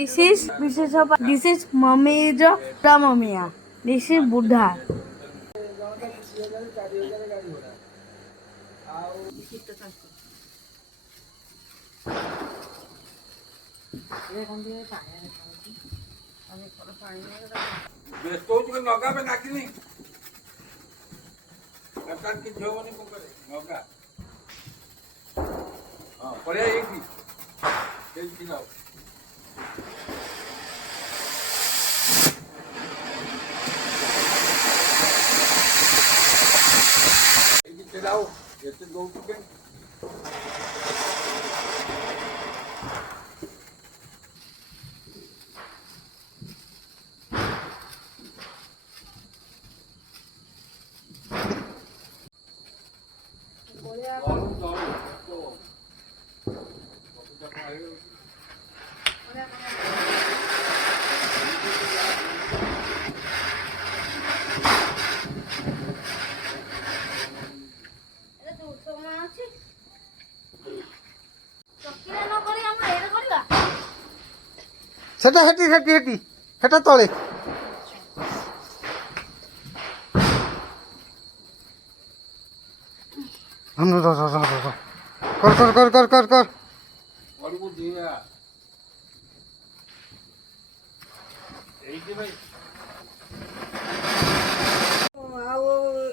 This is Mami's Mamiya. This is Buddha. ବ୍ୟସ୍ତ ହଉଛି କି ନଗା ପାଇଁ ଡାକିନି ଦରକାର କିଛି ହବନି କଣ କରେ ନଗା ହଁ ପଳେଆ ଏଇଠି ସେଇଠି ଯାଉ ଏଇଠି ଛିଡ଼ାଉ ଏତେ ଦଉଛୁ କେମିତି সেটা হেঁটি হেঁটি হেঁটি সেটা তলে কর কর কর কর কর কর ଘରକୁ ଯିବା ଏଇଠି ଭାଇ